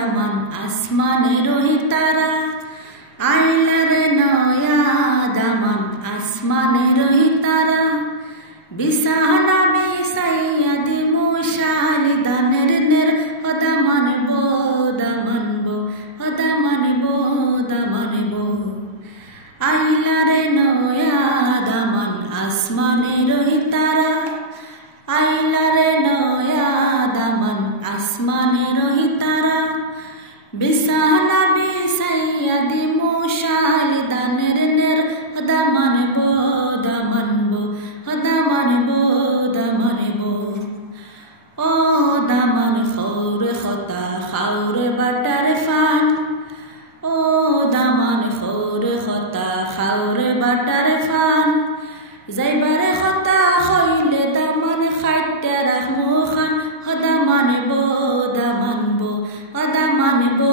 দামান আসমানে রহি তারা আইলার নয়া দামান আসমানে রহি তারা বিছানা বিছাইয়া দিমু শালি দানের নের হদা মানবো হদা মানবো আইলারে নয়া দামান আসমানে রহি তারা আইলারে নয়া দামান আসমানে রহি তারা বিছানা বিছাইয়া দিমু শালি দানের নের হদা মানবো হদা মানবো ও দামান খৌরে খতা খাউরে বাটার ফান ও দামান খৌরে খতা খাউরে বাটার ফান যাইবারে খতা হইলে দামান খাইতে রাখমু খান হদা মানবো হদা মানবো হদা মানবো